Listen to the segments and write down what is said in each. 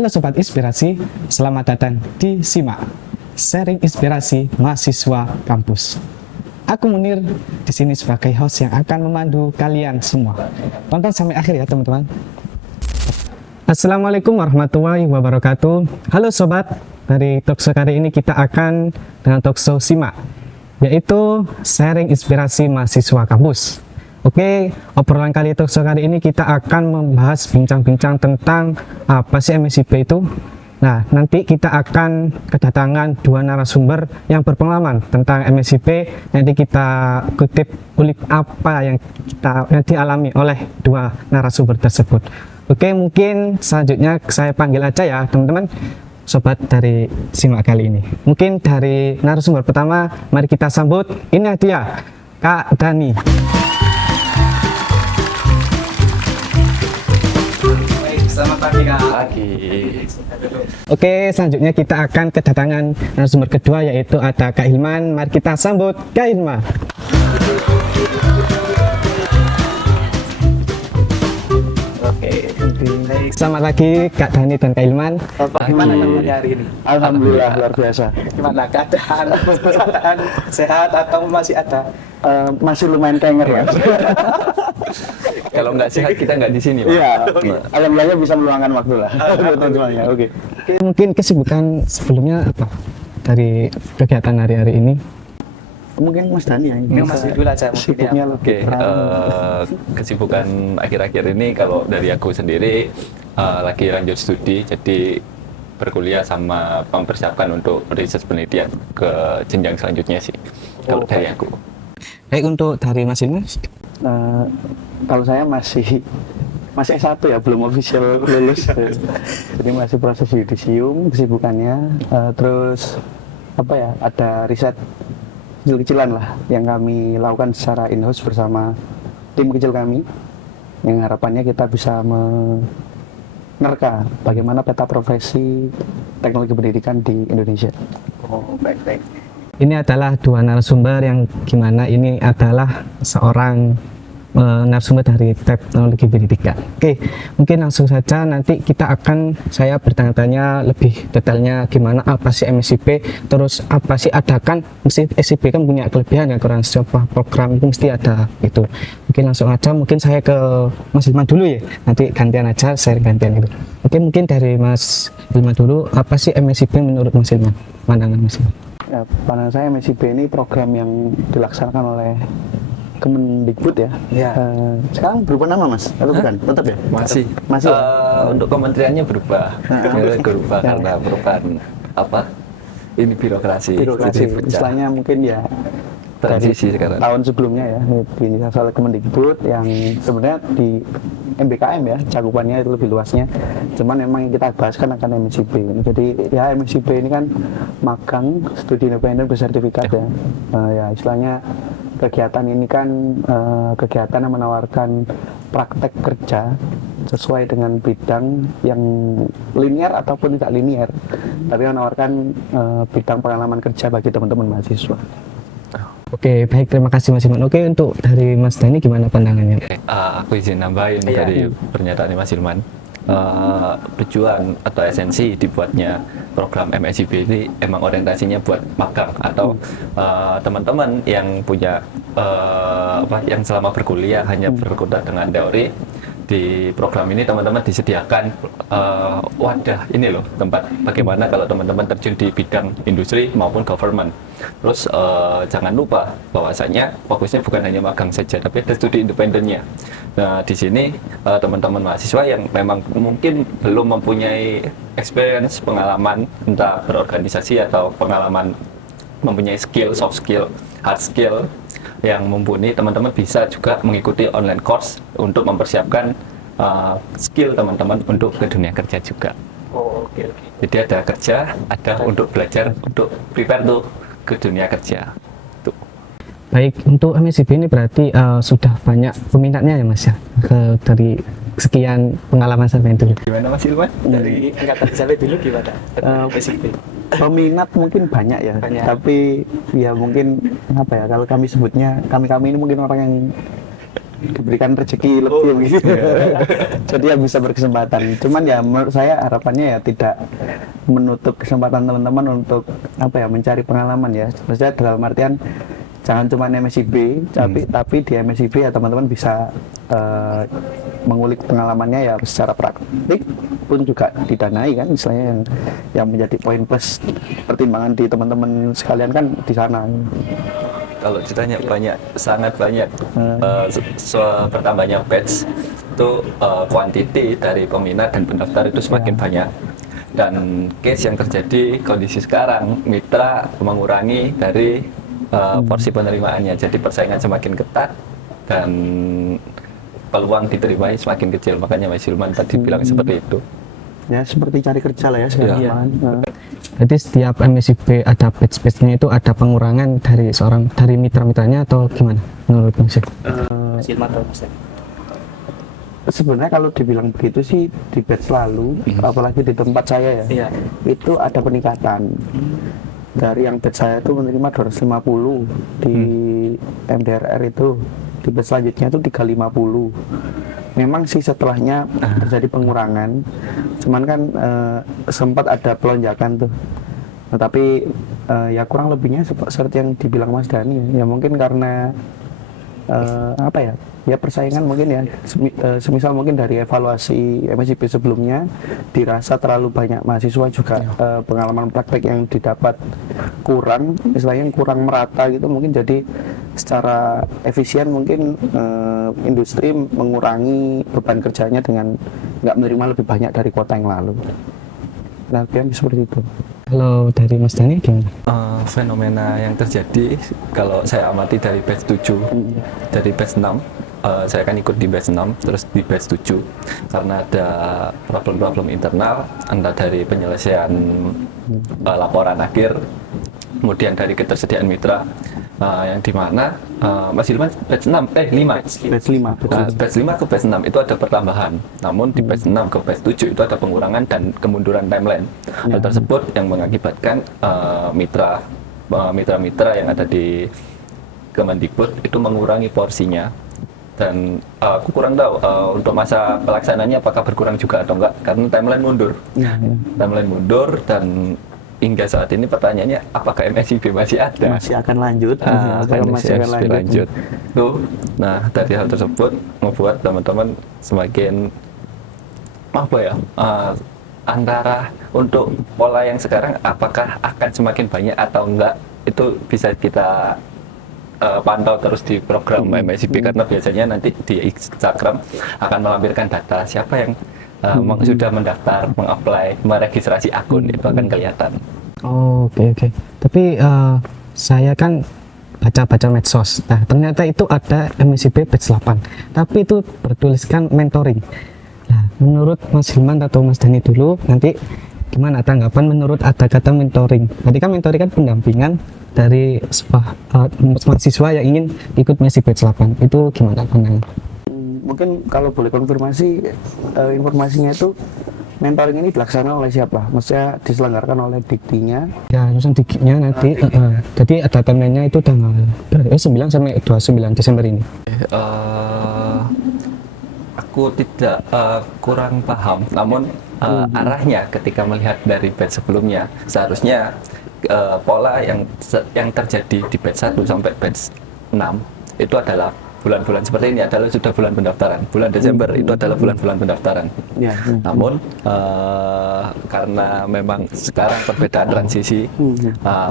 Halo Sobat Inspirasi, selamat datang di SIMA, Sharing Inspirasi Mahasiswa Kampus. Aku Munir di sini sebagai host yang akan memandu kalian semua. Tonton sampai akhir ya teman-teman. Assalamualaikum warahmatullahi wabarakatuh. Halo Sobat, dari talkshow kali ini kita akan dengan talkshow SIMA, yaitu Sharing Inspirasi Mahasiswa Kampus. Oke, obrolan kali ini kita akan membahas bincang-bincang tentang apa sih MSIP itu. Nah, nanti kita akan kedatangan dua narasumber yang berpengalaman tentang MSIP. Nanti kita kutip kulik apa yang dialami oleh dua narasumber tersebut. Oke, mungkin selanjutnya saya panggil aja ya teman-teman sobat dari SIMA kali ini. Mungkin dari narasumber pertama, mari kita sambut. Ini dia, Kak Dani. Selamat pagi Kak. Pagi. Oke, selanjutnya kita akan kedatangan narasumber kedua, yaitu ada Kak Hilman. Mari kita sambut Kak Hilman. Oke. Selamat pagi Kak Dani dan Kak Hilman. Gimana kabarnya hari ini? Alhamdulillah luar biasa. Gimana keadaan sehat atau masih ada? Masih lumayan kenger ya. Kalau nggak sehat kita nggak di sini, Pak. Iya. Alhamdulillah bisa meluangkan waktu lah. Teman-temannya. Oke. Mungkin kesibukan sebelumnya apa dari kegiatan hari-hari ini? Mungkin Mas Dani yang Ini masih dulu aja mungkin sibuknya ya. lebih Oke, kesibukan akhir-akhir ini kalau dari aku sendiri lagi lanjut studi, jadi berkuliah sama mempersiapkan untuk riset penelitian ke jenjang selanjutnya sih. Kalau dari aku. Baik, untuk dari Mas Hilman? kalau saya masih S1 ya, belum official lulus. Jadi masih proses yudisium kesibukannya. Terus apa ya, ada riset kecil-kecilan lah yang kami lakukan secara in-house bersama tim kecil kami, yang harapannya kita bisa menerka bagaimana peta profesi teknologi pendidikan di Indonesia. Oh, baik-baik. Ini adalah dua narasumber yang gimana ini adalah seorang narasumber dari teknologi pendidikan. Oke, mungkin langsung saja nanti saya bertanya-tanya lebih detailnya gimana apa sih MSIP, terus apa sih adakan, mesti MSIP kan punya kelebihan ya, kurang sebuah program itu mesti ada gitu. Mungkin langsung aja, mungkin saya ke Mas Hilman dulu ya, nanti gantian aja, share gantian gitu. Oke, mungkin dari Mas Hilman dulu, apa sih MSIP menurut Mas Hilman? Pandangan Mas Hilman? Ya, pandangan saya MSIP ini program yang dilaksanakan oleh Kemendikbud ya. Ya. Sekarang berubah nama Mas? Atau bukan? Tetap ya? Masih. Masih ya? Untuk kementeriannya berubah. Berubah karena perubahan apa? Ini birokrasi. Birokrasi. Jadi pecah. Istilahnya mungkin ya Transisi dari sekarang. tahun sebelumnya ya, ini soal Kemendikbud yang sebenarnya di MBKM ya, cakupannya itu lebih luasnya. Cuman memang yang kita bahas kan akan MSIP. Jadi ya MSIP ini kan magang, studi independen bersertifikat ya. Ya istilahnya kegiatan ini kan kegiatan yang menawarkan praktek kerja sesuai dengan bidang yang linear ataupun tidak linear, tapi menawarkan bidang pengalaman kerja bagi teman-teman mahasiswa. Oke, baik, terima kasih Mas Hilman. Oke, untuk dari Mas Dani gimana pandangannya? Aku izin nambahin dari pernyataan Mas Hilman. Tujuan atau esensi dibuatnya program MSIP ini emang orientasinya buat magang atau teman-teman yang punya yang selama berkuliah hanya berkutat dengan teori. Di program ini teman-teman disediakan wadah ini loh, tempat bagaimana kalau teman-teman terjun di bidang industri maupun government. Terus jangan lupa bahwasanya fokusnya bukan hanya magang saja, tapi ada studi independennya. Nah, di sini teman-teman mahasiswa yang memang mungkin belum mempunyai experience, pengalaman entah berorganisasi atau pengalaman mempunyai skill, soft skill, hard skill yang mumpuni, teman-teman bisa juga mengikuti online course untuk mempersiapkan skill teman-teman untuk ke dunia kerja juga. Oh, oke. Jadi ada kerja, ada untuk belajar, untuk prepare tuh ke dunia kerja. Tuh. Baik, untuk MSIP ini berarti sudah banyak peminatnya ya Mas ya, dari sekian pengalaman sampai dulu. Gimana Mas Ilman? Dari angkatan sampai dulu gimana? MSIP. Peminat mungkin banyak ya, tapi ya mungkin apa ya, kalau kami sebutnya, kami ini mungkin orang yang diberikan rezeki lebih gitu. Jadi yang bisa berkesempatan. Cuman ya menurut saya harapannya ya tidak menutup kesempatan teman-teman untuk apa ya, mencari pengalaman ya. Maksudnya dalam artian jangan cuma MSIB, tapi di MSIB ya teman-teman bisa mengulik pengalamannya ya secara praktik pun juga didanai kan, istilahnya yang menjadi poin plus pertimbangan di teman-teman sekalian kan di sana. Kalau ditanya banyak, sangat banyak. Bertambahnya batch itu kuantiti dari peminat dan pendaftar itu semakin banyak. Dan case yang terjadi kondisi sekarang, mitra mengurangi dari porsi penerimaannya. Jadi persaingan semakin ketat dan peluang diterima semakin kecil. Makanya Mas Hilman tadi bilang seperti itu. Ya seperti cari kerja lah ya sekarang. Iya. Jadi setiap MSIB ada batch-batchnya itu ada pengurangan dari mitra-mitranya atau gimana menurut Mas? Silman atau Mas? Sebenarnya kalau dibilang begitu sih di batch lalu, apalagi di tempat saya ya, Iya. itu ada peningkatan. Dari yang batch saya itu menerima 250 di MDRR itu, di batch selanjutnya itu 350. Memang sih setelahnya terjadi pengurangan, cuman kan sempat ada pelonjakan tuh. Nah, tapi ya kurang lebihnya seperti yang dibilang Mas Dani ya mungkin karena apa ya, ya persaingan mungkin ya, semisal mungkin dari evaluasi MSIP sebelumnya dirasa terlalu banyak mahasiswa juga pengalaman praktek yang didapat kurang, istilahnya kurang merata gitu, mungkin jadi secara efisien mungkin industri mengurangi beban kerjanya dengan nggak menerima lebih banyak dari kuota yang lalu. Nah, seperti itu. Kalau dari Mas Dani gimana? Fenomena yang terjadi kalau saya amati dari batch 7, dari batch 6, saya kan ikut di batch 6, terus di batch 7 karena ada problem-problem internal, entah dari penyelesaian laporan akhir, kemudian dari ketersediaan mitra, yang dimana Mas Hilman batch 5 Batch 5. batch 5 ke batch 6 itu ada pertambahan, namun di batch 6 ke batch 7 itu ada pengurangan dan kemunduran timeline. Hal tersebut yang mengakibatkan mitra-mitra yang ada di Kemendikbud itu mengurangi porsinya, dan aku kurang tahu untuk masa pelaksananya apakah berkurang juga atau enggak, karena timeline mundur. Timeline mundur, dan hingga saat ini pertanyaannya apakah MSIB masih ada? Masih akan lanjut. Masih akan lanjut. Tuh, nah dari hal tersebut membuat teman-teman semakin apa ya, antara untuk pola yang sekarang apakah akan semakin banyak atau enggak, itu bisa kita pantau terus di program MSIB, karena biasanya nanti di Instagram akan melampirkan data siapa yang sudah mendaftar, mengapply, meregistrasi akun, itu akan kelihatan. Oke. Tapi saya kan baca-baca medsos. Nah, ternyata itu ada MSIB batch 8. Tapi itu bertuliskan mentoring. Nah, menurut Mas Hilman atau Mas Dani dulu, nanti gimana tanggapan menurut ada kata mentoring? Tadi kan mentoring kan pendampingan dari sebuah mahasiswa yang ingin ikut MSIB batch 8. Itu gimana pandangan? Mungkin kalau boleh konfirmasi, informasinya itu mentoring ini dilaksanakan oleh siapa? Maksudnya diselenggarakan oleh Diktinya? Ya, urusan Diktinya nanti. Jadi ada timelinenya itu tanggal 9 sampai 29 Desember ini. Aku tidak kurang paham, namun arahnya ketika melihat dari batch sebelumnya, seharusnya pola yang terjadi di batch 1 sampai batch 6 itu adalah bulan-bulan seperti ini adalah sudah bulan pendaftaran. Bulan Desember itu adalah bulan-bulan pendaftaran. Namun karena memang sekarang perbedaan transisi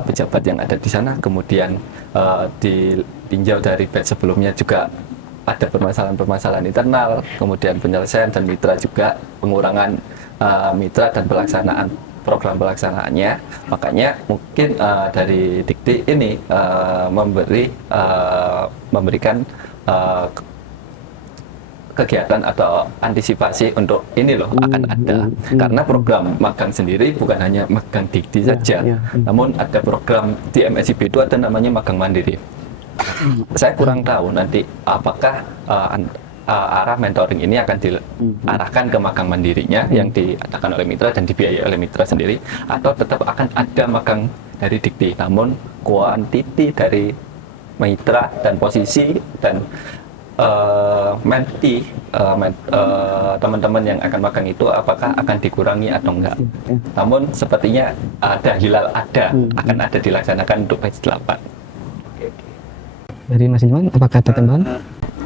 pejabat yang ada di sana, kemudian ditinjau dari batch sebelumnya juga ada permasalahan-permasalahan internal, kemudian penyelesaian dan mitra juga pengurangan mitra dan pelaksanaan program pelaksanaannya. Makanya mungkin dari Dikti ini memberikan kegiatan atau antisipasi untuk ini loh akan ada, karena program magang sendiri bukan hanya magang Dikti saja, namun ada program di MSIB itu ada namanya magang mandiri. Saya kurang tahu nanti apakah arah mentoring ini akan diarahkan ke magang mandirinya yang diadakan oleh mitra dan dibiayai oleh mitra sendiri, atau tetap akan ada magang dari Dikti, namun kuantiti dari mitra dan posisi dan teman-teman yang akan magang itu apakah akan dikurangi atau enggak. Namun sepertinya ada hilal akan ada dilaksanakan untuk batch 8. Dari Mas Ilman, apakah ada tambahan?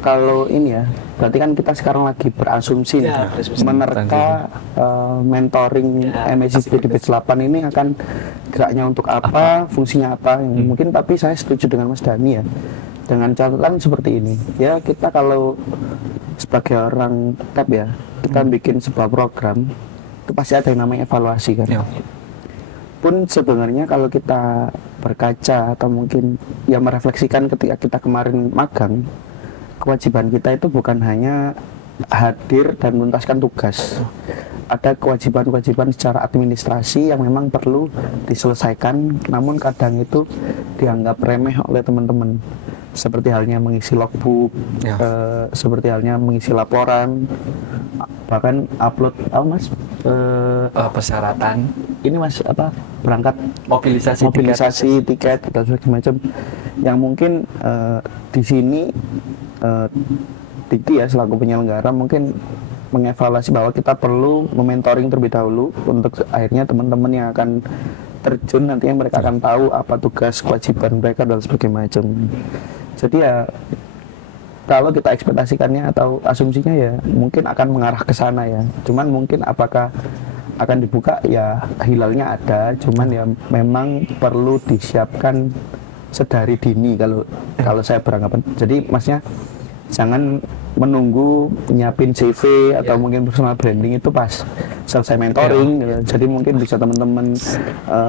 Kalau ini ya, berarti kan kita sekarang lagi berasumsi nih, Ya, berasumsi. menerka mentoring MSCP di batch 8 ini akan geraknya untuk apa, fungsinya apa. Mungkin tapi saya setuju dengan Mas Dani ya, dengan catatan seperti ini. Ya kita kalau sebagai orang TAP ya, kita bikin sebuah program, itu pasti ada yang namanya evaluasi kan. Ya. Pun sebenarnya kalau kita berkaca atau mungkin ya merefleksikan ketika kita kemarin magang, kewajiban kita itu bukan hanya hadir dan menuntaskan tugas. Ada kewajiban-kewajiban secara administrasi yang memang perlu diselesaikan, namun kadang itu dianggap remeh oleh teman-teman. Seperti halnya mengisi logbook, Ya. seperti halnya mengisi laporan, bahkan upload, Mas? Persyaratan Ini Mas berangkat mobilisasi tiket dan segala macam yang mungkin di sini Diki ya selaku penyelenggara mungkin mengevaluasi bahwa kita perlu mementoring terlebih dahulu untuk akhirnya teman-teman yang akan terjun nantinya mereka akan tahu apa tugas kewajiban mereka dan sebagainya macam. Jadi ya kalau kita ekspektasikannya atau asumsinya ya mungkin akan mengarah ke sana ya. Cuman mungkin apakah akan dibuka ya hilalnya ada, cuman ya memang perlu disiapkan sedari dini kalau saya beranggapan. Jadi masnya jangan menunggu nyiapin CV atau mungkin personal branding itu pas selesai mentoring gitu. Jadi mungkin bisa teman-teman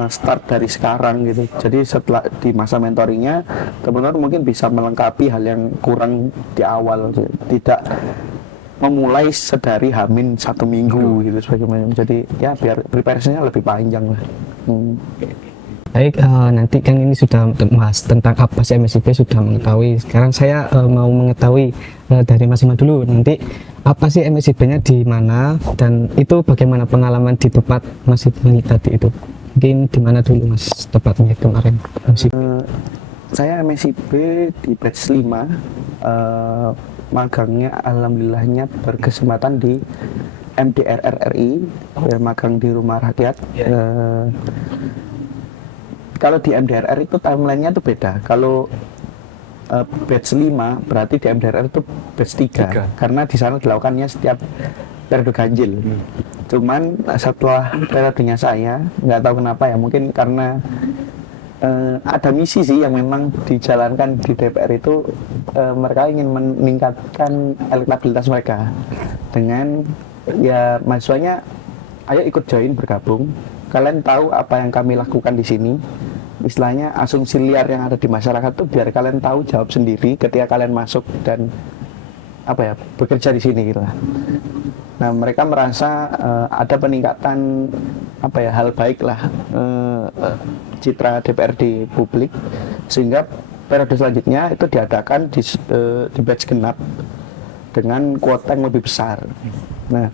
start dari sekarang gitu. Jadi setelah di masa mentoringnya teman-teman mungkin bisa melengkapi hal yang kurang di awal gitu. Tidak memulai sedari Hamin 1 minggu gitu sebagaimana. Jadi ya biar preparasinya lebih panjang lah. Baik, nanti kan ini sudah Mas tentang apa sih MSIP sudah mengetahui. Sekarang saya mau mengetahui dari Mas Ilman dulu. Nanti apa sih MSIP-nya di mana dan itu bagaimana pengalaman di tempat Mas Ilman tadi itu? Mungkin di mana dulu Mas tepatnya kemarin? Saya MSIP di batch 5, magangnya alhamdulillahnya berkesempatan di MDR RRI, magang di Rumah Rakyat. Kalau di MDRR itu timelinenya itu beda. Kalau batch 5 berarti di MDRR itu batch 3 karena di sana dilakukannya setiap periode ganjil. Cuman setelah periodenya saya nggak tahu kenapa ya, mungkin karena ada misi sih yang memang dijalankan di DPR itu, mereka ingin meningkatkan elektabilitas mereka dengan ya mahasiswanya ayo ikut join bergabung, kalian tahu apa yang kami lakukan di sini, istilahnya asumsi liar yang ada di masyarakat tuh biar kalian tahu jawab sendiri ketika kalian masuk dan bekerja di sini gitu lah. Nah mereka merasa ada peningkatan hal baik lah citra DPR di publik, sehingga periode selanjutnya itu diadakan di batch genap dengan kuota yang lebih besar. Nah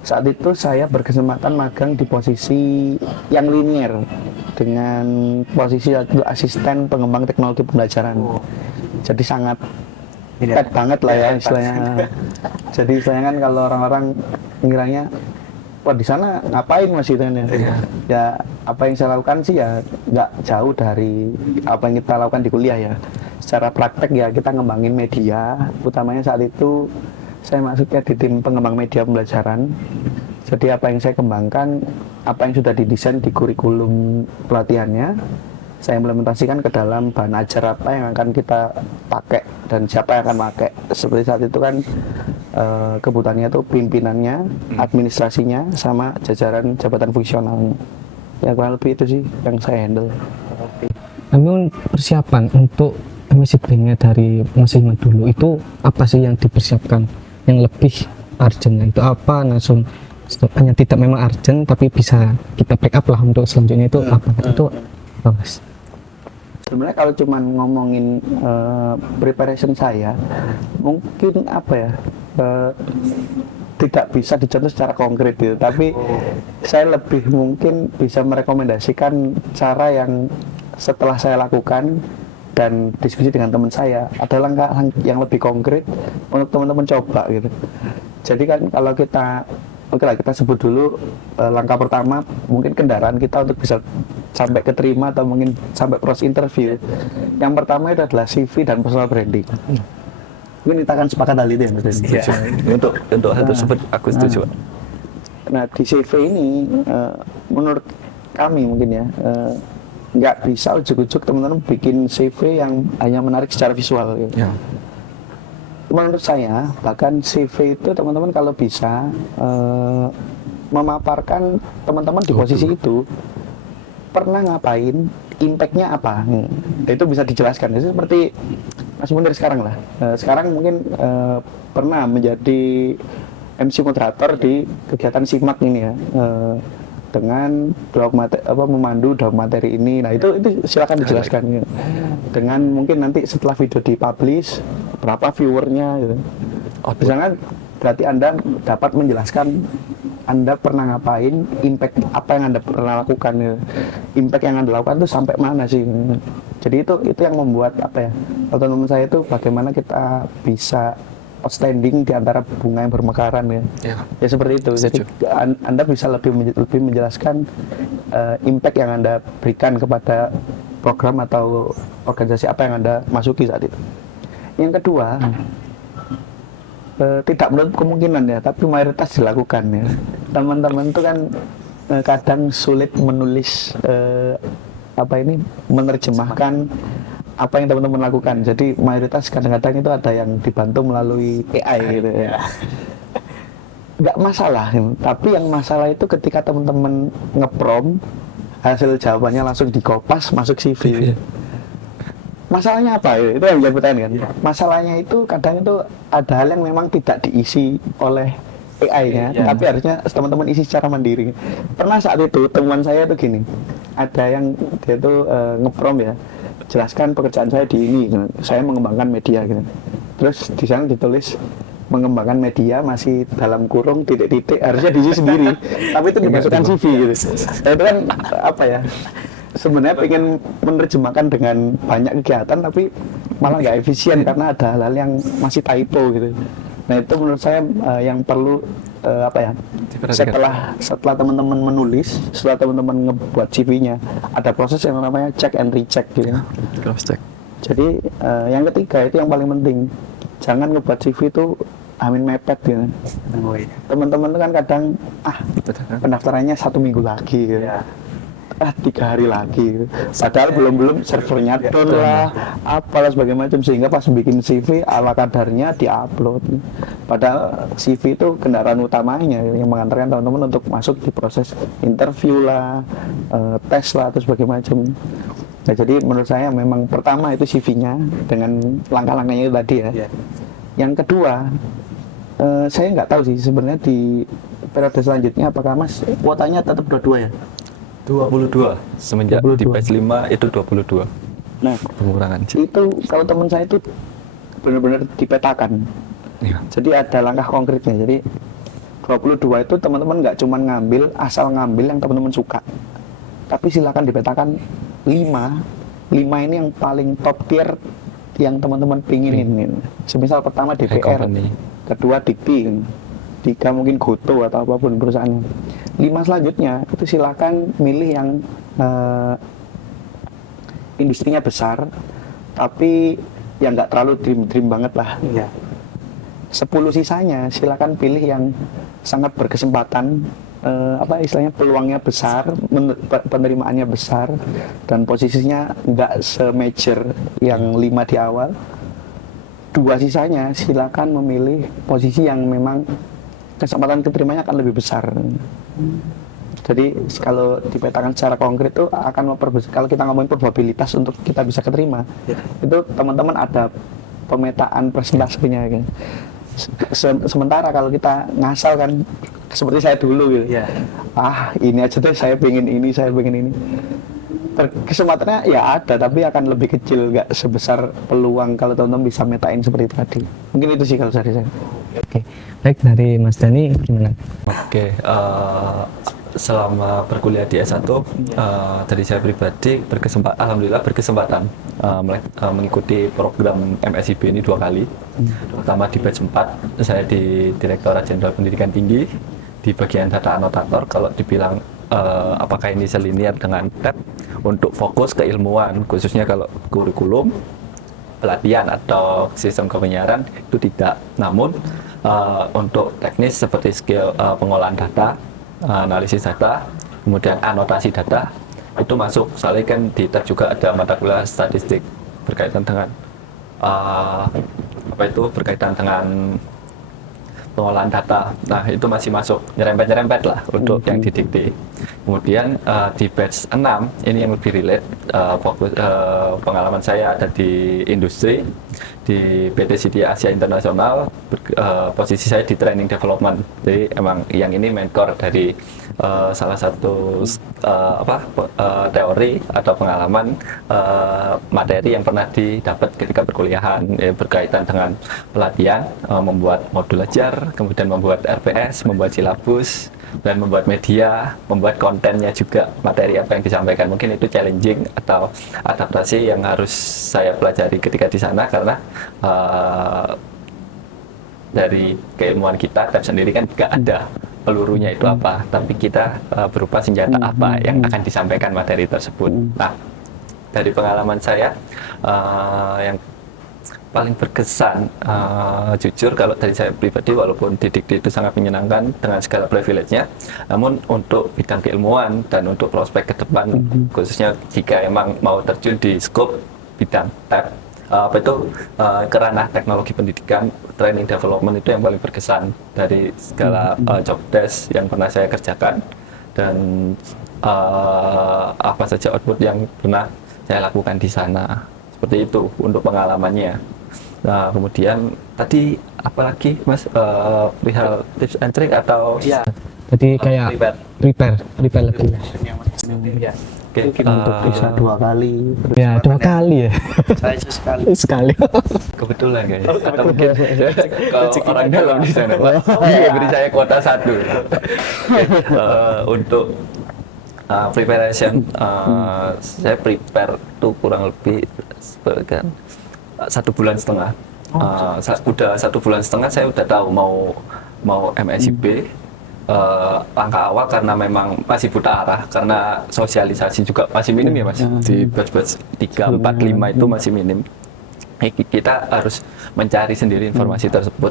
saat itu saya berkesempatan magang di posisi yang linier dengan posisi asisten pengembang teknologi pembelajaran. Jadi sangat dekat banget lah ya istilahnya. Jadi istilahnya kan kalau orang-orang ngiranya wah di sana ngapain Mas itu ya apa yang saya lakukan sih ya nggak jauh dari apa yang kita lakukan di kuliah ya. Secara praktek ya kita ngembangin media, utamanya saat itu saya masuknya di tim pengembang media pembelajaran. Jadi apa yang saya kembangkan, apa yang sudah didesain di kurikulum pelatihannya, saya implementasikan ke dalam bahan ajar apa yang akan kita pakai dan siapa yang akan pakai. Seperti saat itu kan kebutuhannya itu pimpinannya, administrasinya, sama jajaran jabatan fungsionalnya. Ya kurang lebih itu sih yang saya handle. Namun persiapan untuk MSIP-nya dari Mas Ilman dulu itu apa sih yang dipersiapkan? Yang lebih urgent itu apa? Langsung hanya tidak memang urgent tapi bisa kita backup lah untuk selanjutnya itu apa? Itu apa Mas? Sebenarnya kalau cuman ngomongin preparation saya, mungkin tidak bisa dicontoh secara konkret gitu, tapi saya lebih mungkin bisa merekomendasikan cara yang setelah saya lakukan dan diskusi dengan teman saya, ada langkah yang lebih konkret untuk teman-teman coba gitu. Jadi kan kalau kita, oke lah kita sebut dulu langkah pertama mungkin kendaraan kita untuk bisa sampai keterima atau mungkin sampai proses interview. Yang pertama itu adalah CV dan personal branding. Mungkin kita akan sepakat hal itu ya Mas Denny. Iya. Untuk hal tersebut aku setuju. Nah di CV ini menurut kami mungkin ya nggak bisa ujuk-ujuk teman-teman bikin CV yang hanya menarik secara visual gitu. Ya. Menurut saya bahkan CV itu teman-teman kalau bisa memaparkan teman-teman di posisi itu pernah ngapain, impactnya apa, itu bisa dijelaskan. Jadi seperti Mas Munir sekarang lah, sekarang mungkin pernah menjadi MC moderator di kegiatan SIMAK ini ya, dengan memandu dua materi ini. Nah itu silakan dijelaskan ya. Dengan mungkin nanti setelah video dipublish berapa viewernya gitu. Misalnya berarti Anda dapat menjelaskan Anda pernah ngapain, impact apa yang Anda pernah lakukan gitu. Impact yang Anda lakukan itu sampai mana sih. Jadi itu yang membuat apa ya, teman-teman saya itu bagaimana kita bisa outstanding di antara bunga yang bermekaran ya. Ya seperti itu. Jadi Anda bisa lebih menjelaskan impact yang Anda berikan kepada program atau organisasi apa yang Anda masuki saat itu. Yang kedua, tidak menutup kemungkinan ya, tapi mayoritas dilakukan ya. Teman-teman itu kan kadang sulit menulis menerjemahkan apa yang teman-teman lakukan. Jadi mayoritas kadang-kadang itu ada yang dibantu melalui AI gitu ya. Nggak masalah, tapi yang masalah itu ketika teman-teman ngeprom hasil jawabannya langsung dikopas masuk CV. Masalahnya apa? Itu yang jadi pertanyaan kan. Masalahnya itu kadang itu ada hal yang memang tidak diisi oleh AI-nya, tapi harusnya teman-teman isi secara mandiri. Pernah saat itu teman saya itu gini, ada yang dia itu ngeprom ya, jelaskan pekerjaan saya di ini, saya mengembangkan media gitu. Terus di sana ditulis mengembangkan media masih dalam kurung titik-titik, harusnya diisi sendiri, tapi itu dimasukkan CV gitu. Nah, itu kan apa ya? Sebenarnya pengen menerjemahkan dengan banyak kegiatan tapi malah nggak efisien karena ada hal-hal yang masih typo gitu. Nah itu menurut saya yang perlu setelah teman-teman menulis, setelah teman-teman ngebuat CV-nya, ada proses yang namanya check and recheck gitu. Cross check. Jadi yang ketiga itu yang paling penting, jangan ngebuat CV itu amin mepet gitu. Teman-teman itu kan kadang pendaftarannya 1 minggu lagi gitu. 3 hari lagi, padahal belum servernya down lah, apalah sebagainya macam, sehingga pas bikin CV ala kadarnya diupload. Padahal CV itu kendaraan utamanya yang mengantarkan teman-teman untuk masuk di proses interview lah, tes lah, atau sebagainya macam. Nah, jadi menurut saya memang pertama itu CV-nya dengan langkah-langkahnya itu tadi ya. Yang kedua, saya nggak tahu sih sebenarnya di periode selanjutnya apakah Mas kuotanya tetap 22 ya? 22 semenjak 22. di batch 5 itu 22. Nah, Pengurangan. itu kalau teman saya itu benar-benar dipetakan. Jadi ada langkah konkretnya. Jadi 22 itu teman-teman nggak cuma asal ngambil yang teman-teman suka, tapi silakan dipetakan 5 ini yang paling top tier yang teman-teman pinginin. Semisal pertama DPR, kedua Dikti, 3 mungkin Goto atau apapun perusahaannya. 5 selanjutnya itu silakan milih yang industrinya besar tapi yang nggak terlalu dream banget lah. 10 sisanya silakan pilih yang sangat berkesempatan, istilahnya peluangnya besar, penerimaannya besar, dan posisinya nggak se-major yang 5 di awal. 2 sisanya silakan memilih posisi yang memang kesempatan keterimanya akan lebih besar. Jadi kalau dipetakan secara konkret itu akan kalau kita ngomongin probabilitas untuk kita bisa keterima, itu teman-teman ada pemetaan persentasenya gitu. Sementara kalau kita ngasal kan seperti saya dulu gitu. Ini aja deh, saya pengen ini. Kesempatannya ya ada, tapi akan lebih kecil, nggak sebesar peluang kalau teman-teman bisa metain seperti itu tadi. Mungkin itu sih kalau dari saya. Oke, baik, dari Mas Dani gimana? Oke, selama berkuliah di S1 dari saya pribadi alhamdulillah berkesempatan mengikuti program MSIB ini 2 kali. Pertama di batch 4 saya di Direktorat Jenderal Pendidikan Tinggi di bagian data anotator. Kalau dibilang apakah ini selinier dengan tab untuk fokus keilmuan, khususnya kalau kurikulum, pelatihan atau sistem kepenyiaran itu tidak. Namun untuk teknis seperti skill pengolahan data, analisis data, kemudian anotasi data itu masuk. Soalnya kan di tab juga ada mata kuliah statistik berkaitan dengan berkaitan dengan pengolahan data. Nah, itu masih masuk nyerempet-nyerempet lah untuk yang didikte. Kemudian di batch 6 ini yang lebih relate, fokus pengalaman saya ada di industri di PT Sidia Asia Internasional. Posisi saya di training development. Jadi emang yang ini mentor dari salah satu teori atau pengalaman materi yang pernah didapat ketika perkuliahan, berkaitan dengan pelatihan, membuat modul ajar, kemudian membuat RPS, membuat silabus, dan membuat media, membuat kontennya juga, materi apa yang disampaikan. Mungkin itu challenging atau adaptasi yang harus saya pelajari ketika di sana, karena dari keilmuan kita, tab sendiri kan nggak ada pelurunya itu apa, tapi kita berupa senjata apa yang akan disampaikan materi tersebut. Nah, dari pengalaman saya yang paling berkesan, jujur kalau dari saya pribadi, walaupun didikte itu sangat menyenangkan dengan segala privilege-nya, namun untuk bidang keilmuan dan untuk prospek ke depan, khususnya jika emang mau terjun di scope bidang tab, ke ranah teknologi pendidikan, training development, itu yang paling berkesan dari segala job desk yang pernah saya kerjakan, dan apa saja output yang pernah saya lakukan di sana. Seperti itu untuk pengalamannya. Nah, kemudian tadi apalagi Mas, perihal tips and trick atau Ya, Jadi kayak prepare lagi. ya. Oke, Untuk bisa 2 kali. Ya, 2 kali ya. Saya sekali. Sekali. kebetulan guys. Atau mungkin kalau orang dalam di sana, Pak, beri saya kuota 1. Untuk preparation, saya prepare tuh kurang lebih sebagian 1,5 bulan. Udah 1,5 bulan saya udah tahu mau MSIB. Langkah awal karena memang masih buta arah, karena sosialisasi juga masih minim ya Mas. Di batch 3, 4, 5 itu masih minim. Kita harus mencari sendiri informasi tersebut.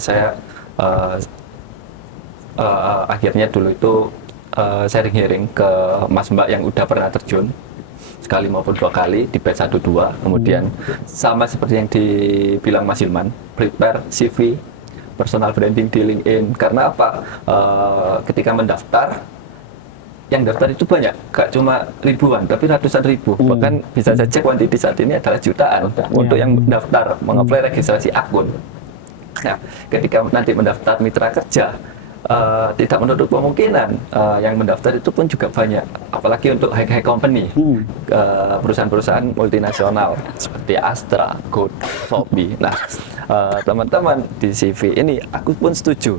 Saya akhirnya dulu itu sharing ke Mas Mbak yang udah pernah terjun sekali maupun 2 kali di batch 1-2. Kemudian sama seperti yang dibilang Mas Hilman, prepare CV, personal branding di LinkedIn. Karena apa? Ketika mendaftar, yang daftar itu banyak, gak cuma ribuan, tapi ratusan ribu. Bahkan bisa saja kuantiti saat ini adalah jutaan untuk yang mendaftar, mengapply registrasi akun. Nah, ketika nanti mendaftar mitra kerja, tidak menutup kemungkinan yang mendaftar itu pun juga banyak, apalagi untuk high company, perusahaan-perusahaan multinasional seperti Astra, Good, Shopee. Nah, teman-teman di CV ini aku pun setuju,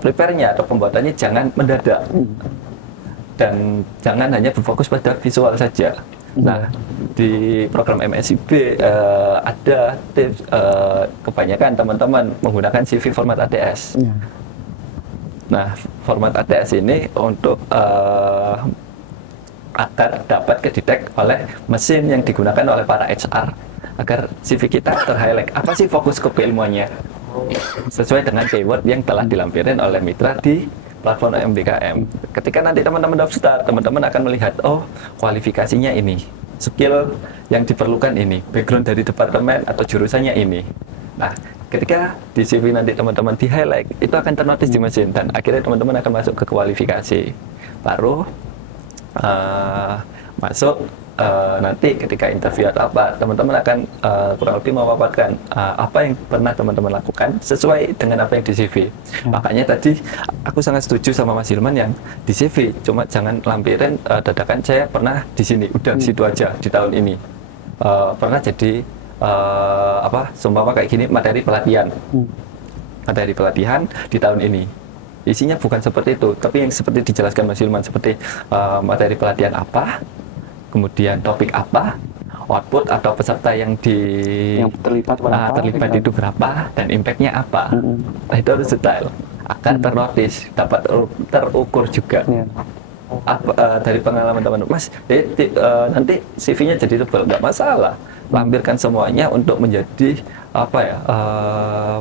prepare-nya atau pembuatannya jangan mendadak dan jangan hanya berfokus pada visual saja. Nah, di program MSIB ada tips, kebanyakan teman-teman menggunakan CV format ATS. Nah, format ATS ini untuk agar dapat kedetek oleh mesin yang digunakan oleh para HR, agar CV kita terhighlight apa sih fokus ke keilmuannya sesuai dengan keyword yang telah dilampirkan oleh mitra di platform MBKM. Ketika nanti teman-teman daftar, teman-teman akan melihat, oh, kualifikasinya ini, skill yang diperlukan ini, background dari departemen atau jurusannya ini. Nah, ketika di CV nanti teman-teman di highlight, itu akan ternotis di mesin, dan akhirnya teman-teman akan masuk ke kualifikasi. Baru masuk nanti ketika interview atau apa, teman-teman akan kurang lebih memaparkan apa yang pernah teman-teman lakukan sesuai dengan apa yang di CV. Makanya tadi aku sangat setuju sama Mas Hilman yang di CV, cuma jangan lampirin dadakan saya pernah di sini, udah situ aja di tahun ini. Pernah jadi seumpama kayak gini, materi pelatihan di tahun ini. isinya bukan seperti itu, tapi yang seperti dijelaskan Mas Hilman, seperti materi pelatihan apa, kemudian topik apa, output atau peserta yang terlibat berapa, terlibat itu berapa, dan impactnya apa. Nah, itu harus detail agar ternotis, dapat terukur juga. Dari pengalaman teman-teman, Mas, nanti CV-nya jadi tebal, nggak masalah, lampirkan semuanya untuk menjadi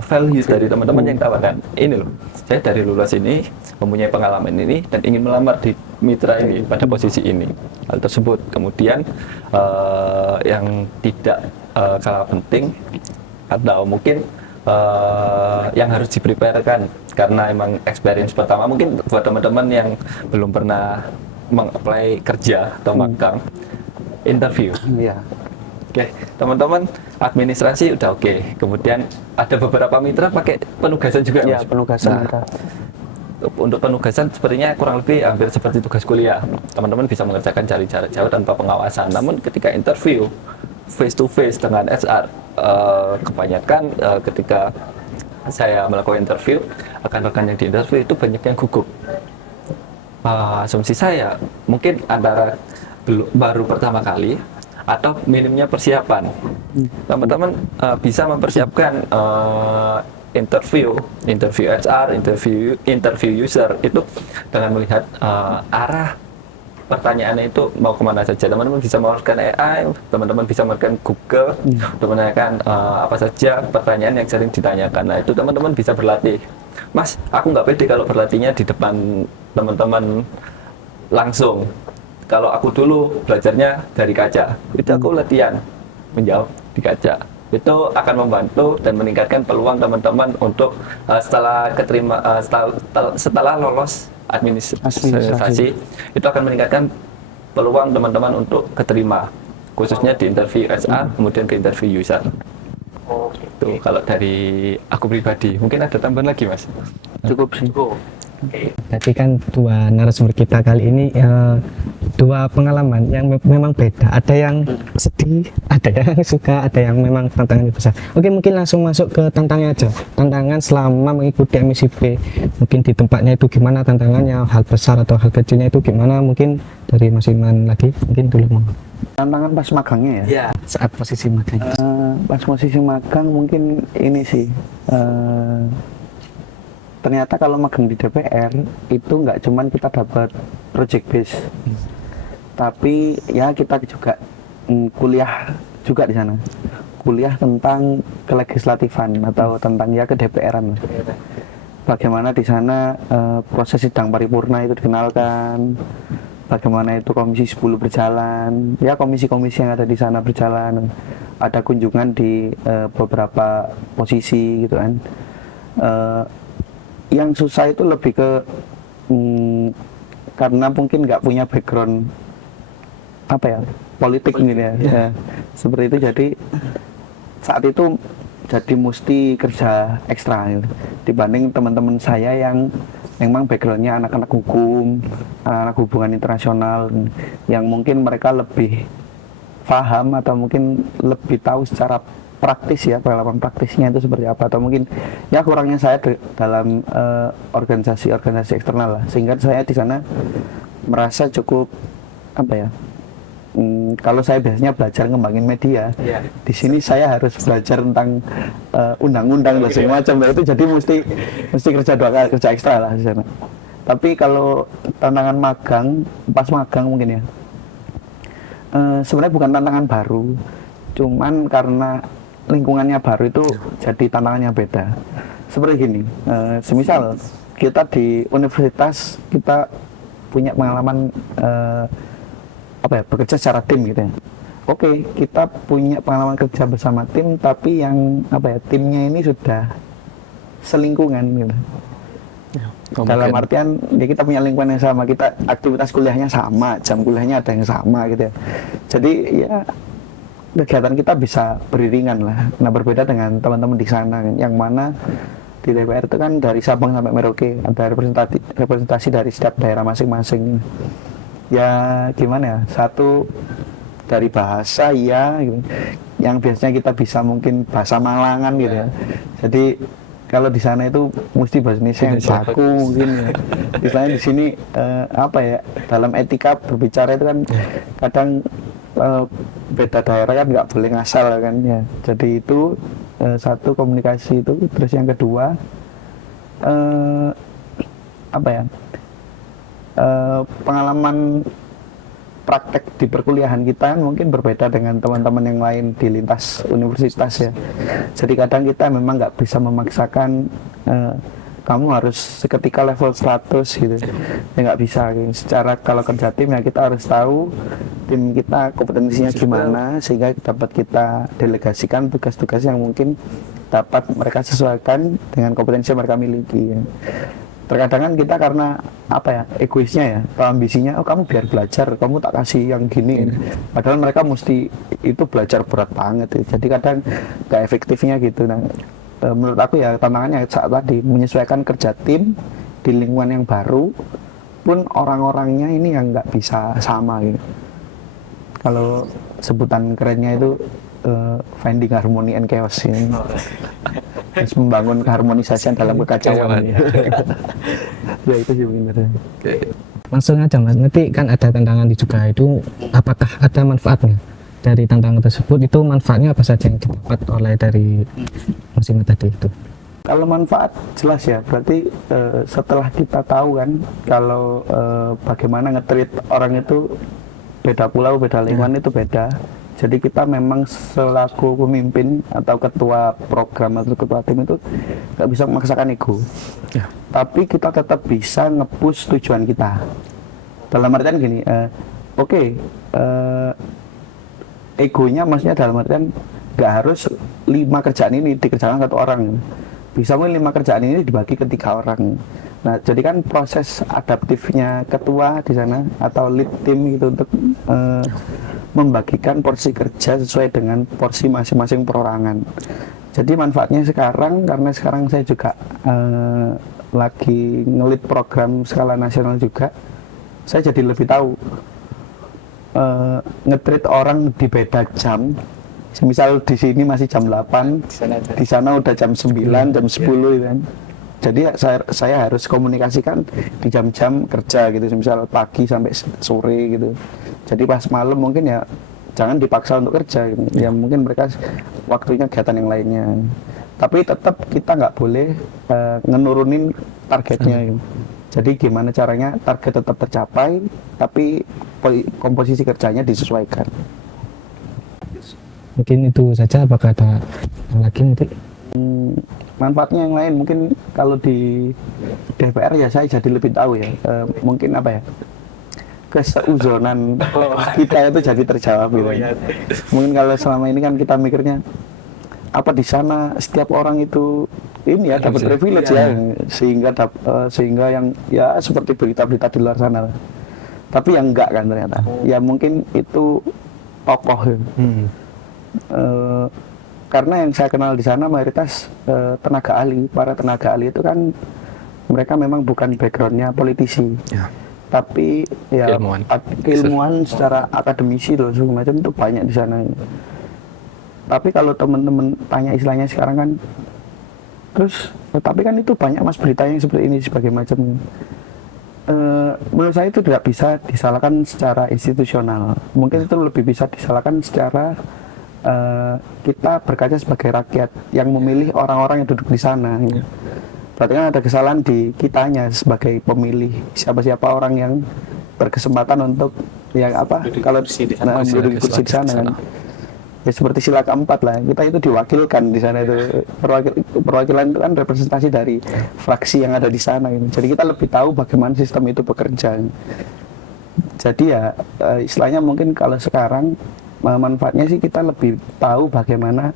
values dari teman-teman yang tawarkan. Ini loh, saya dari lulus ini mempunyai pengalaman ini dan ingin melamar di mitra ini pada posisi ini. Hal tersebut kemudian yang tidak kalah penting atau mungkin yang harus dipreparekan karena emang experience pertama, mungkin buat teman-teman yang belum pernah mengapply kerja atau magang, interview. Oke, teman-teman, administrasi udah oke. Kemudian ada beberapa mitra pakai penugasan juga, Mas. Penugasan. Untuk penugasan sepertinya kurang lebih hampir seperti tugas kuliah. Teman-teman bisa mengerjakan dari jarak jauh tanpa pengawasan. Namun ketika interview face to face dengan HR, kebanyakan ketika saya melakukan interview, rekan-rekan yang di interview itu banyak yang gugup. Asumsi saya mungkin antara baru pertama kali atau minimnya persiapan. Teman-teman bisa mempersiapkan interview HR, interview user itu dengan melihat arah pertanyaannya itu mau kemana saja. Teman-teman bisa menggunakan AI, teman-teman bisa menggunakan Google untuk menanyakan apa saja pertanyaan yang sering ditanyakan. Nah, itu teman-teman bisa berlatih. Mas, aku nggak pede kalau berlatihnya di depan teman-teman langsung. Kalau aku dulu belajarnya dari kaca, itu aku latihan menjawab di kaca. Itu akan membantu dan meningkatkan peluang teman-teman untuk setelah lolos administrasi, itu akan meningkatkan peluang teman-teman untuk keterima, khususnya di interview HR, kemudian ke interview user. Itu kalau dari aku pribadi. Mungkin ada tambahan lagi, Mas? Cukup sih. Tadi kan dua narasumber kita kali ini dua pengalaman yang memang beda. Ada yang sedih, ada yang suka, ada yang memang tantangannya besar. Oke, mungkin langsung masuk ke tantangannya aja. Tantangan selama mengikuti MSIP, mungkin di tempatnya itu gimana tantangannya, hal besar atau hal kecilnya itu gimana? Mungkin dari Mas Iman lagi, mungkin dulu. Tantangan pas magangnya ya? Saat posisi magang. Pas posisi magang mungkin ini sih. Ternyata kalau magang di DPR itu nggak cuman kita dapat project base, tapi ya kita juga kuliah juga di sana, kuliah tentang kelegislatifan atau tentang ya ke DPR-an. Bagaimana di sana proses sidang paripurna itu dikenalkan, bagaimana itu Komisi 10 berjalan, ya komisi-komisi yang ada di sana berjalan, ada kunjungan di beberapa posisi gitu kan. Yang susah itu lebih ke karena mungkin nggak punya background politik gitu ya. Seperti itu, jadi saat itu jadi mesti kerja ekstra gitu. Dibanding teman-teman saya yang memang backgroundnya anak-anak hukum, anak hubungan internasional, yang mungkin mereka lebih paham atau mungkin lebih tahu secara praktis ya, pengalaman praktisnya itu seperti apa, atau mungkin ya kurangnya saya dalam organisasi-organisasi eksternal lah, sehingga saya di sana merasa cukup kalau saya biasanya belajar ngembangin media, di sini saya harus belajar tentang undang-undang dan segala macam, itu jadi mesti kerja dua kali, kerja ekstra lah di sana. Tapi kalau tantangan magang, pas magang mungkin ya, sebenarnya bukan tantangan baru, cuman karena lingkungannya baru itu jadi tantangannya beda. Seperti gini, semisal kita di universitas kita punya pengalaman bekerja secara tim gitu ya. Oke, kita punya pengalaman kerja bersama tim, tapi yang timnya ini sudah selingkungan gitu. Dalam artian ya kita punya lingkungan yang sama, kita aktivitas kuliahnya sama, jam kuliahnya ada yang sama gitu ya. Jadi ya kegiatan kita bisa beriringan lah. Nah, berbeda dengan teman-teman di sana yang mana di DPR itu kan dari Sabang sampai Merauke ada representasi dari setiap daerah masing-masing. Ya gimana ya, satu dari bahasa ya gitu, yang biasanya kita bisa mungkin bahasa Malangan gitu ya. Jadi kalau di sana itu mesti bahasa Indonesia yang baku mungkin ya. Istilahnya di sini apa ya, dalam etika berbicara itu kan kadang beda daerah kan nggak boleh ngasal kan ya. Jadi itu satu, komunikasi itu. Terus yang kedua apa ya, pengalaman praktek di perkuliahan kita kan mungkin berbeda dengan teman-teman yang lain di lintas universitas ya. Jadi kadang kita memang nggak bisa memaksakan kamu harus seketika level 100 gitu ya, nggak bisa gitu. Secara kalau kerja tim ya kita harus tahu tim kita kompetensinya gimana sehingga dapat kita delegasikan tugas-tugas yang mungkin dapat mereka sesuaikan dengan kompetensi yang mereka miliki ya. Terkadang kan kita karena apa ya, egoisnya ya, atau ambisinya, oh kamu biar belajar, kamu tak kasih yang gini. Padahal mereka mesti itu belajar berat banget ya. Jadi kadang gak efektifnya gitu. Nah, menurut aku ya tantangannya saat tadi menyesuaikan kerja tim di lingkungan yang baru, pun orang-orangnya ini yang nggak bisa sama gitu. Kalau sebutan kerennya itu finding harmony and chaos ya. Terus membangun keharmonisasian dalam kekacauan ya. Ya itu sih benar. Langsung aja Mas, nanti kan ada tantangan juga itu, apakah ada manfaatnya dari tantangan tersebut? Itu manfaatnya apa saja yang didapat oleh dari Mas Ima tadi itu? Kalau manfaat jelas ya, berarti setelah kita tahu kan kalau bagaimana nge-treat orang itu beda pulau, beda lingkungan itu beda. Jadi kita memang selaku pemimpin atau ketua program atau ketua tim itu nggak bisa memaksakan ego. Ya. Tapi kita tetap bisa nge-push tujuan kita. Dalam artian gini, egonya maksudnya dalam artian nggak harus 5 kerjaan ini dikerjakan 1 orang. Bisa mungkin 5 kerjaan ini dibagi ke 3 orang. Nah, jadi kan proses adaptifnya ketua di sana atau lead tim gitu untuk membagikan porsi kerja sesuai dengan porsi masing-masing perorangan. Jadi manfaatnya sekarang, karena sekarang saya juga lagi ngelit program skala nasional juga, saya jadi lebih tahu nge-treat orang di beda jam. Misal di sini masih jam 8, di sana udah jam 9, jam 10 gitu kan. Jadi saya harus komunikasikan di jam-jam kerja gitu, misal pagi sampai sore gitu. Jadi pas malam mungkin ya jangan dipaksa untuk kerja gitu. Ya mungkin mereka waktunya kegiatan yang lainnya. Tapi tetap kita nggak boleh ngenurunin targetnya gitu. Jadi gimana caranya target tetap tercapai tapi komposisi kerjanya disesuaikan. Mungkin itu saja, apakah ada yang lagi nanti? Manfaatnya yang lain mungkin kalau di DPR ya saya jadi lebih tahu ya, mungkin apa ya, keseuzonan kita itu jadi terjawab gitu. Mungkin kalau selama ini kan kita mikirnya apa di sana setiap orang itu ini ya dapat privilege ya, sehingga yang ya seperti berita-berita di luar sana. Tapi yang enggak kan ternyata. Ya mungkin itu tokoh ya. Karena yang saya kenal di sana mayoritas tenaga ahli. Para tenaga ahli itu kan mereka memang bukan backgroundnya politisi, tapi ya keilmuan secara akademisi loh, segala macam itu banyak di sana. Tapi kalau teman-teman tanya istilahnya sekarang kan, terus tapi kan itu banyak mas beritanya yang seperti ini sebagai macam. Menurut saya itu tidak bisa disalahkan secara institusional. Mungkin itu lebih bisa disalahkan secara kita berkaca sebagai rakyat yang memilih orang-orang yang duduk di sana. Ya. Berarti kan ada kesalahan di kitanya sebagai pemilih, siapa-siapa orang yang berkesempatan untuk yang apa kalau duduk di kursi di sana kan. Ya seperti sila keempat lah, kita itu diwakilkan di sana itu. Perwakilan itu kan representasi dari fraksi yang ada di sana gitu. Jadi kita lebih tahu bagaimana sistem itu bekerja. Jadi ya istilahnya mungkin kalau sekarang manfaatnya sih kita lebih tahu bagaimana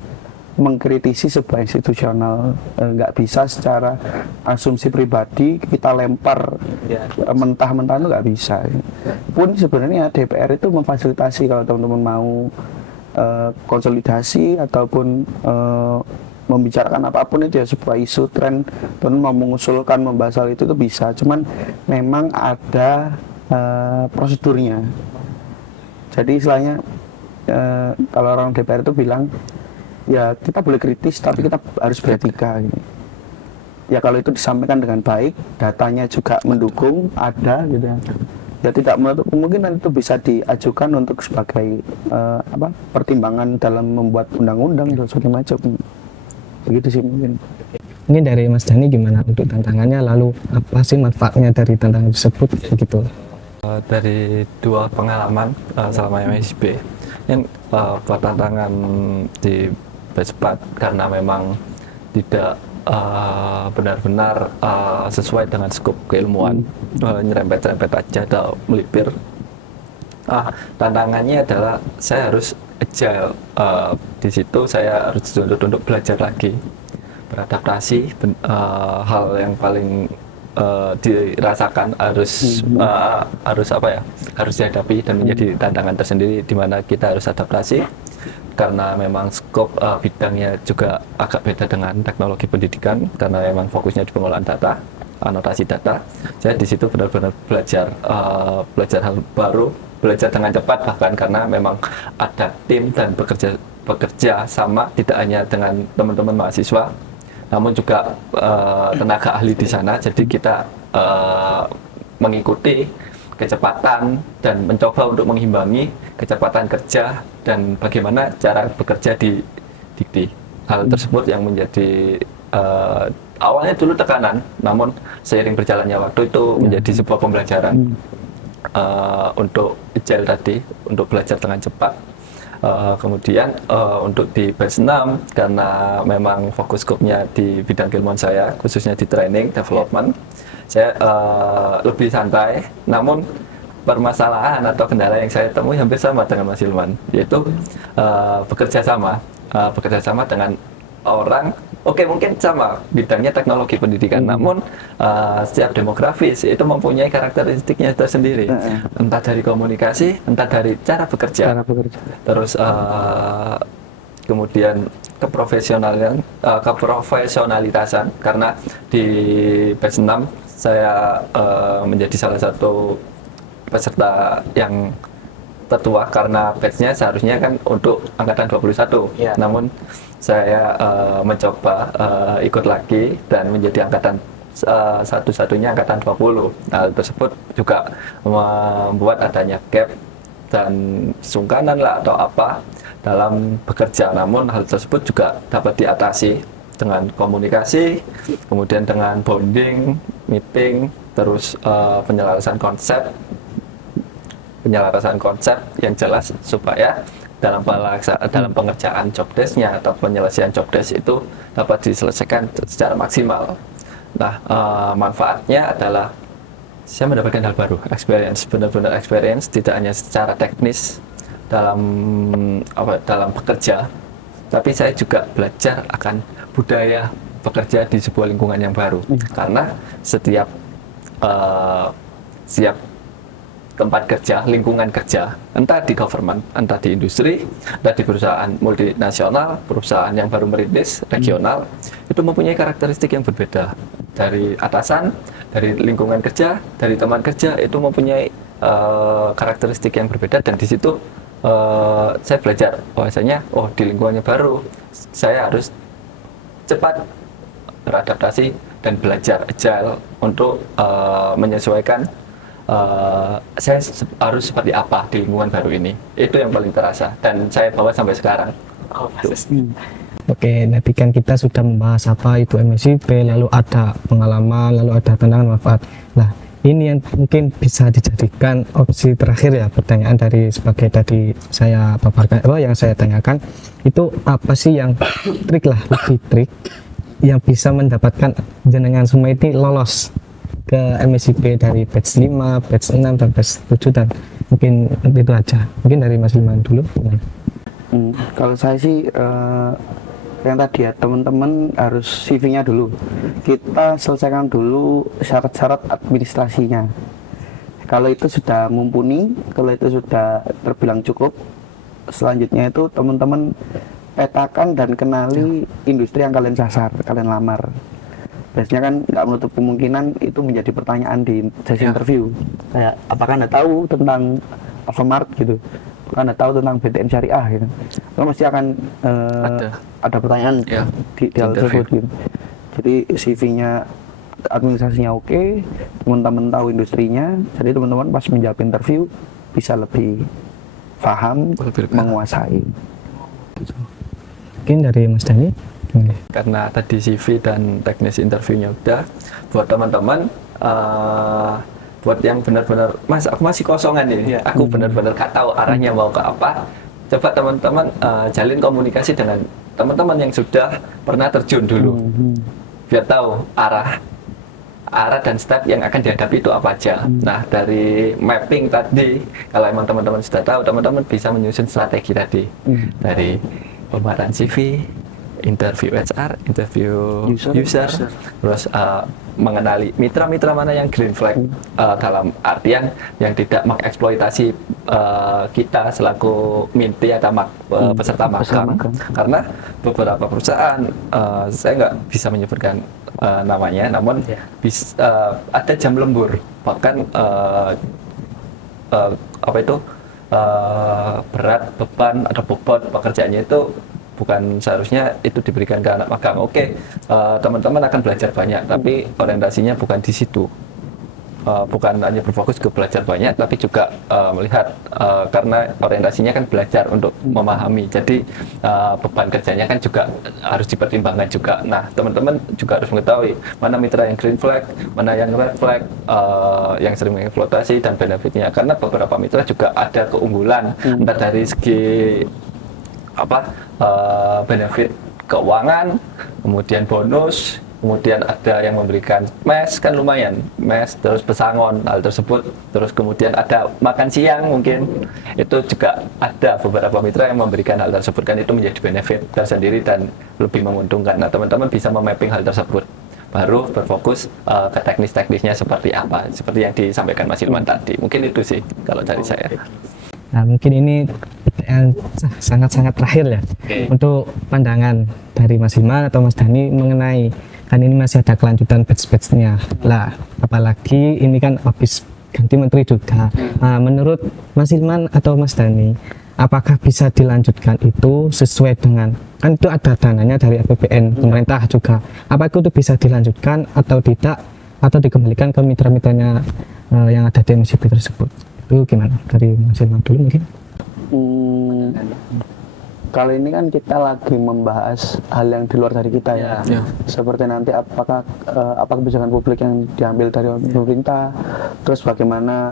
mengkritisi sebuah institusional. Nggak bisa secara asumsi pribadi kita lempar mentah-mentah itu nggak bisa. Pun sebenarnya DPR itu memfasilitasi kalau teman-teman mau konsolidasi ataupun membicarakan apapun itu ya, sebuah isu tren dan mau mengusulkan membahas hal itu bisa. Cuman memang ada prosedurnya. Jadi istilahnya kalau orang DPR itu bilang ya kita boleh kritis tapi kita harus beretika gitu. ya kalau itu disampaikan dengan baik, datanya juga mendukung, ada gitu ya. Ya tidak menutup kemungkinan itu bisa diajukan untuk sebagai pertimbangan dalam membuat undang-undang dan segala macam. Begitu sih mungkin. Ini dari Mas Dani gimana untuk tantangannya, lalu apa sih manfaatnya dari tantangan tersebut begitu? Dari dua pengalaman selama MSIP, yang buat tantangan di batch 4 karena memang tidak benar-benar sesuai dengan skop keilmuan, nyerempet-nyerempet aja atau melipir. Tantangannya adalah saya harus agile. Di situ saya harus dituntut untuk belajar lagi, beradaptasi. Hal yang paling dirasakan harus harus dihadapi dan menjadi tantangan tersendiri, di mana kita harus adaptasi karena memang skop bidangnya juga agak beda dengan teknologi pendidikan, karena memang fokusnya di pengolahan data, anotasi data. Saya di situ benar-benar belajar hal baru, belajar dengan cepat bahkan, karena memang ada tim dan bekerja sama tidak hanya dengan teman-teman mahasiswa, namun juga tenaga ahli di sana. Jadi kita mengikuti kecepatan dan mencoba untuk mengimbangi kecepatan kerja dan bagaimana cara bekerja di dikti. Hal tersebut yang menjadi awalnya dulu tekanan, namun seiring berjalannya waktu itu menjadi sebuah pembelajaran untuk agile tadi, untuk belajar dengan cepat. Kemudian untuk di batch 6, karena memang fokus skopnya di bidang keilmuan saya, khususnya di training, development, saya lebih santai, namun permasalahan atau kendala yang saya temui hampir sama dengan Mas Hilman, yaitu bekerja sama dengan orang, oke mungkin sama bidangnya teknologi pendidikan, namun setiap demografis itu mempunyai karakteristiknya tersendiri, entah dari komunikasi, entah dari cara bekerja. Terus kemudian keprofesionalitasan, karena di batch 6 saya menjadi salah satu peserta yang tertua, karena batch-nya seharusnya kan untuk angkatan 21. Namun saya mencoba ikut lagi dan menjadi angkatan satu-satunya angkatan 20. Hal tersebut juga membuat adanya gap dan sungkanan lah atau apa dalam bekerja. Namun hal tersebut juga dapat diatasi dengan komunikasi, kemudian dengan bonding, meeting, terus penyelarasan konsep yang jelas supaya dalam pengerjaan job desk-nya atau penyelesaian job desk itu dapat diselesaikan secara maksimal. Nah, manfaatnya adalah saya mendapatkan hal baru, benar-benar experience, tidak hanya secara teknis dalam bekerja, tapi saya juga belajar akan budaya bekerja di sebuah lingkungan yang baru. Karena setiap tempat kerja, lingkungan kerja, entah di government, entah di industri, entah di perusahaan multinasional, perusahaan yang baru merintis, regional, itu mempunyai karakteristik yang berbeda. Dari atasan, dari lingkungan kerja, dari teman kerja, itu mempunyai karakteristik yang berbeda, dan di situ saya belajar bahwasanya di lingkungannya baru saya harus cepat beradaptasi dan belajar agile untuk menyesuaikan saya harus seperti apa di lingkungan baru ini. Itu yang paling terasa dan saya bawa sampai sekarang. Oke, nanti kan kita sudah membahas apa itu MSIP, lalu ada pengalaman, lalu ada tantangan, manfaat. Nah, ini yang mungkin bisa dijadikan opsi terakhir ya, pertanyaan dari sebagai tadi saya paparkan, yang saya tanyakan itu apa sih yang trik yang bisa mendapatkan jenengan semua ini lolos ke MSIP dari batch 5, batch 6, dan batch 7, dan mungkin itu aja. Mungkin dari Mas Hilman dulu. Kalau saya sih yang tadi ya, teman-teman harus CV-nya dulu. Kita selesaikan dulu syarat-syarat administrasinya. Kalau itu sudah mumpuni, kalau itu sudah terbilang cukup, selanjutnya itu teman-teman petakan dan kenali industri yang kalian sasar, kalian lamar. Biasanya kan nggak menutup kemungkinan itu menjadi pertanyaan di sesi interview. Kayak, apakah Anda tahu tentang Alfamart gitu? Apakah Anda tahu tentang BTN Syariah gitu? Kalau mesti akan ada pertanyaan di hal tersebut gitu. Jadi CV-nya administrasinya oke, teman-teman tahu industrinya, jadi teman-teman pas menjawab interview bisa lebih paham, menguasai. Mungkin dari Mas Dani. Karena tadi CV dan teknis interviewnya udah, buat teman-teman buat yang benar-benar Mas aku masih kosongan ini, aku benar-benar gak tahu arahnya mau ke apa, coba teman-teman jalin komunikasi dengan teman-teman yang sudah pernah terjun dulu, biar tahu arah dan step yang akan dihadapi itu apa aja. Nah, dari mapping tadi, kalau emang teman-teman sudah tahu, teman-teman bisa menyusun strategi tadi. Dari pembuatan CV, interview HR, interview user. Terus mengenali mitra-mitra mana yang green flag, dalam artian yang tidak mengeksploitasi kita selaku minti atau peserta magang. Karena beberapa perusahaan, saya nggak bisa menyebutkan namanya, namun ada jam lembur, bahkan berat, beban atau bobot pekerjaannya itu bukan seharusnya itu diberikan ke anak magang. Oke, teman-teman akan belajar banyak, tapi orientasinya bukan di situ. Bukan hanya berfokus ke belajar banyak, tapi juga melihat, karena orientasinya kan belajar untuk memahami. Jadi beban kerjanya kan juga harus dipertimbangkan juga. Nah, teman-teman juga harus mengetahui mana mitra yang green flag, mana yang red flag, yang sering mengeksploitasi dan benefitnya. Karena beberapa mitra juga ada keunggulan, entah dari segi benefit keuangan, kemudian bonus, kemudian ada yang memberikan mes, kan lumayan, mes, terus pesangon, hal tersebut, terus kemudian ada makan siang mungkin, itu juga ada beberapa mitra yang memberikan hal tersebut, kan itu menjadi benefit tersendiri dan lebih menguntungkan. Nah, teman-teman bisa memapping hal tersebut, baru berfokus ke teknis-teknisnya seperti apa, seperti yang disampaikan Mas Hilman tadi. Mungkin itu sih kalau dari saya. Nah, mungkin ini yang sangat-sangat terakhir ya, untuk pandangan dari Mas Hilman atau Mas Dani mengenai, kan ini masih ada kelanjutan batch-batchnya lah, apalagi ini kan habis ganti menteri juga. Nah, menurut Mas Hilman atau Mas Dani, apakah bisa dilanjutkan itu sesuai dengan, kan itu ada dananya dari APBN pemerintah juga, apakah itu bisa dilanjutkan atau tidak, atau dikembalikan ke mitra-mitranya yang ada di MSIP tersebut? Itu gimana? Dari Mas Hilman dulu mungkin. Kali ini kan kita lagi membahas hal yang di luar dari kita ya. Seperti nanti apakah kebijakan publik yang diambil dari pemerintah, terus bagaimana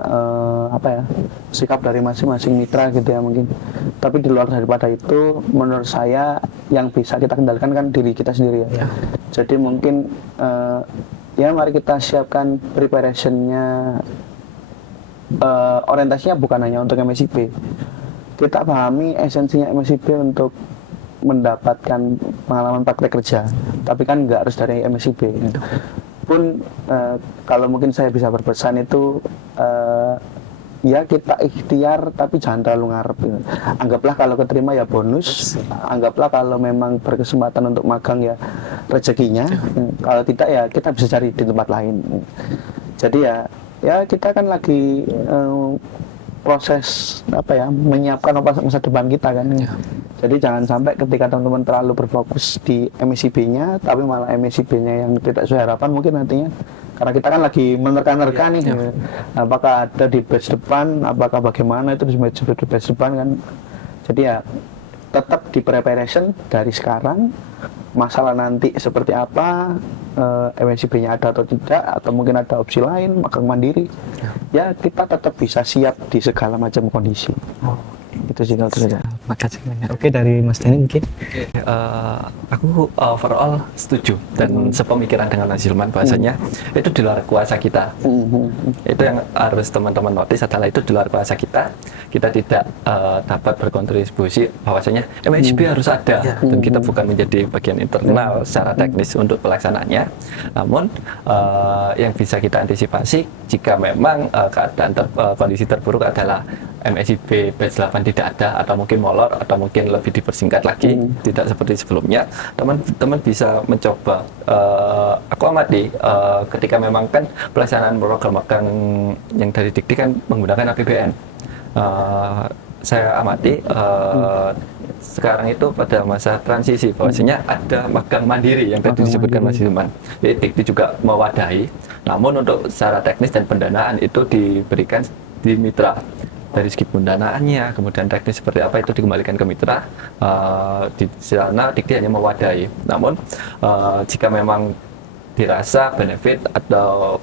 sikap dari masing-masing mitra gitu ya mungkin. Tapi di luar daripada itu, menurut saya yang bisa kita kendalikan kan diri kita sendiri ya. Jadi mungkin ya mari kita siapkan preparationnya, orientasinya bukan hanya untuk MSIP. Kita pahami esensinya MSIP untuk mendapatkan pengalaman praktek kerja, tapi kan nggak harus dari MSIP. Pun kalau mungkin saya bisa berpesan itu, ya kita ikhtiar tapi jangan terlalu ngarep. Anggaplah kalau keterima ya bonus, anggaplah kalau memang berkesempatan untuk magang ya rezekinya, kalau tidak ya kita bisa cari di tempat lain. Jadi ya kita kan lagi proses menyiapkan masa depan kita kan. Jadi jangan sampai ketika teman-teman terlalu berfokus di MSIB-nya, tapi malah MSIB-nya yang tidak sesuai harapan mungkin nantinya. Karena kita kan lagi menerka-nerka nih, apakah ada di batch depan, apakah bagaimana itu di batch depan kan. Jadi ya tetap di preparation dari sekarang. Masalah nanti seperti apa, MSIB-nya ada atau tidak, atau mungkin ada opsi lain, magang mandiri, ya kita tetap bisa siap di segala macam kondisi. Itu sih kalau saja. Makasih banyak. Oke, dari Mas Dani mungkin. Aku overall setuju dan sepemikiran dengan Mas Hilman, bahasanya itu di luar kuasa kita. Itu yang harus teman-teman notice adalah itu di luar kuasa kita. Kita tidak dapat berkontribusi, bahwasanya MSIB harus ada, dan kita bukan menjadi bagian internal secara teknis untuk pelaksanaannya. Namun yang bisa kita antisipasi jika memang keadaan kondisi terburuk adalah MSIB batch 8 tidak ada, atau mungkin molor, atau mungkin lebih dipersingkat lagi, tidak seperti sebelumnya, teman-teman bisa mencoba. Aku amati ketika memang kan pelaksanaan program magang yang dari Dikti kan menggunakan APBN. Saya amati sekarang itu pada masa transisi, bahwasanya ada magang mandiri yang tadi Magang disebutkan Mas mandiri. Hilman. Jadi Dikti juga mewadahi, namun untuk secara teknis dan pendanaan itu diberikan di mitra. Dari segi pendanaannya, kemudian teknis seperti apa itu dikembalikan ke mitra. Di sana Dikti hanya mewadahi. Namun jika memang dirasa benefit atau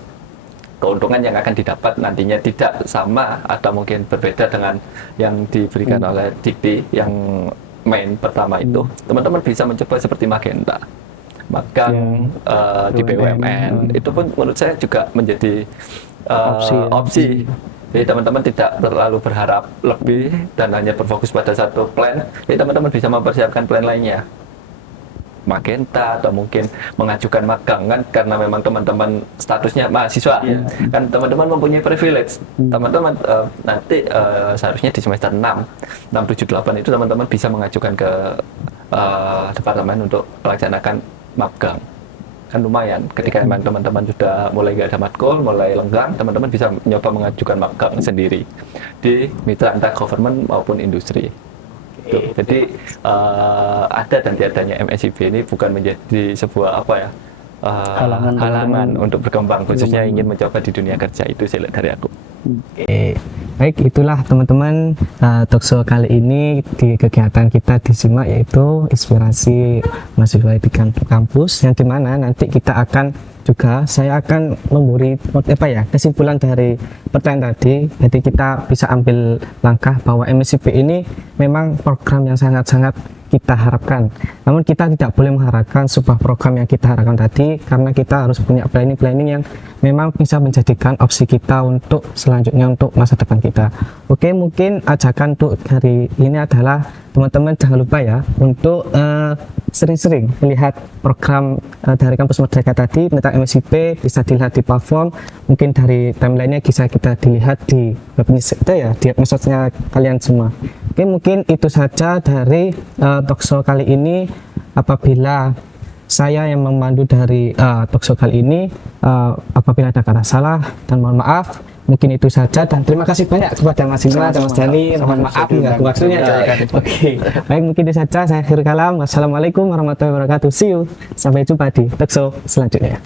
keuntungan yang akan didapat nantinya tidak sama atau mungkin berbeda dengan yang diberikan oleh Dikti yang main pertama itu, teman-teman bisa mencoba seperti Magenta, magang di BUMN. Itu pun menurut saya juga menjadi opsi. Jadi teman-teman tidak terlalu berharap lebih dan hanya berfokus pada satu plan. Jadi teman-teman bisa mempersiapkan plan lainnya, Magenta atau mungkin mengajukan magang kan, karena memang teman-teman statusnya mahasiswa kan, teman-teman mempunyai privilege. Teman-teman nanti seharusnya di semester 6, 7, 8 itu teman-teman bisa mengajukan ke departemen untuk melaksanakan magang. Kan lumayan ketika memang teman-teman sudah mulai gak ada matkul, mulai lenggang, teman-teman bisa nyoba mengajukan magang sendiri di mitra entah government maupun industri. Tuh, jadi ada dan tiadanya MSIB ini bukan menjadi sebuah apa ya, halangan untuk berkembang, khususnya ingin mencoba di dunia kerja. Itu sih dari aku. Oke, baik, itulah teman-teman talkshow kali ini di kegiatan kita di SIMA, yaitu inspirasi mahasiswa di kampus, yang dimana nanti kita akan juga, saya akan memberi kesimpulan dari pertanyaan tadi. Jadi kita bisa ambil langkah bahwa MSIP ini memang program yang sangat-sangat kita harapkan. Namun kita tidak boleh mengharapkan sebuah program yang kita harapkan tadi, karena kita harus punya planning yang memang bisa menjadikan opsi kita untuk selanjutnya untuk masa depan kita. Oke, mungkin ajakan untuk hari ini adalah teman-teman jangan lupa ya untuk sering-sering melihat program dari kampus Merdeka tadi tentang MSIP, bisa dilihat di platform, mungkin dari timelinenya bisa kita dilihat di di episode-nya kalian semua. Oke, mungkin itu saja dari talkshow kali ini. Apabila saya yang memandu dari talkshow kali ini, apabila ada kata salah dan mohon maaf, mungkin itu saja, dan terima kasih banyak kepada Mas Hilman dan Mas Dani. Mohon maaf nggak waktunya. Oke, baik, mungkin itu saja. Saya akhir kalam. Wassalamualaikum warahmatullahi wabarakatuh. See you. Sampai jumpa di talkshow selanjutnya.